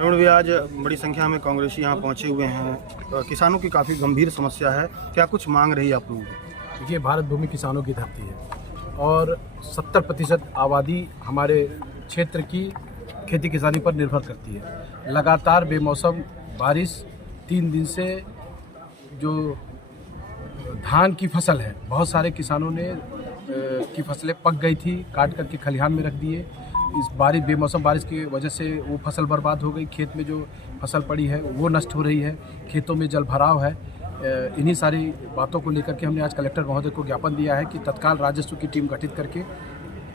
अरुण भी आज बड़ी संख्या में कांग्रेसी यहाँ पहुँचे हुए हैं। किसानों की काफ़ी गंभीर समस्या है, क्या कुछ मांग रही है आप लोगों की? देखिए, भारत भूमि किसानों की धरती है और 70% आबादी हमारे क्षेत्र की खेती किसानी पर निर्भर करती है। लगातार बेमौसम बारिश 3 दिन से जो धान की फसल है, बहुत सारे किसानों ने की फसलें पक गई थी, काट करके खलिहान में रख दिए। इस बेमौसम बारिश की वजह से वो फसल बर्बाद हो गई। खेत में जो फसल पड़ी है वो नष्ट हो रही है, खेतों में जल भराव है। इन्हीं सारी बातों को लेकर के हमने आज कलेक्टर महोदय को ज्ञापन दिया है कि तत्काल राजस्व की टीम गठित करके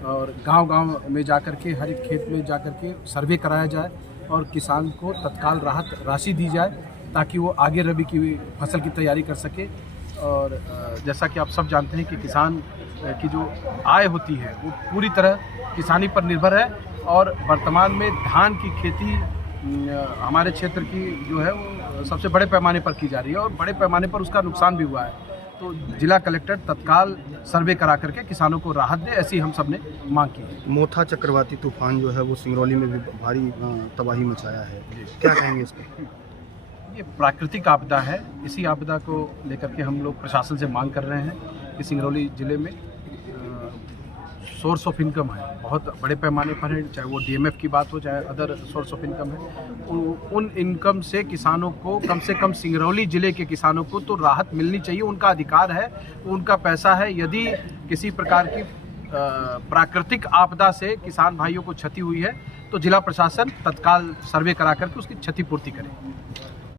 और गांव-गांव में जाकर के, हर एक खेत में जाकर के सर्वे कराया जाए और किसान को तत्काल राहत राशि दी जाए ताकि वो आगे रबी की फसल की तैयारी कर सके। और जैसा कि आप सब जानते हैं कि किसान की जो आय होती है वो पूरी तरह किसानी पर निर्भर है और वर्तमान में धान की खेती हमारे क्षेत्र की जो है वो सबसे बड़े पैमाने पर की जा रही है और बड़े पैमाने पर उसका नुकसान भी हुआ है। तो जिला कलेक्टर तत्काल सर्वे करा करके किसानों को राहत दे, ऐसी हम सब ने मांग की है। मोथा चक्रवाती तूफान जो है वो सिंगरौली में भी भारी तबाही मचाया है, क्या कहेंगे इस पर? ये प्राकृतिक आपदा है। इसी आपदा को लेकर के हम लोग प्रशासन से मांग कर रहे हैं कि सिंगरौली ज़िले में सोर्स ऑफ इनकम है, बहुत बड़े पैमाने पर है, चाहे वो डीएमएफ की बात हो चाहे अदर सोर्स ऑफ इनकम है। उन इनकम से किसानों को कम से कम सिंगरौली ज़िले के किसानों को तो राहत मिलनी चाहिए, उनका अधिकार है, उनका पैसा है। यदि किसी प्रकार की प्राकृतिक आपदा से किसान भाइयों को क्षति हुई है तो जिला प्रशासन तत्काल सर्वे करा करके उसकी क्षतिपूर्ति करे।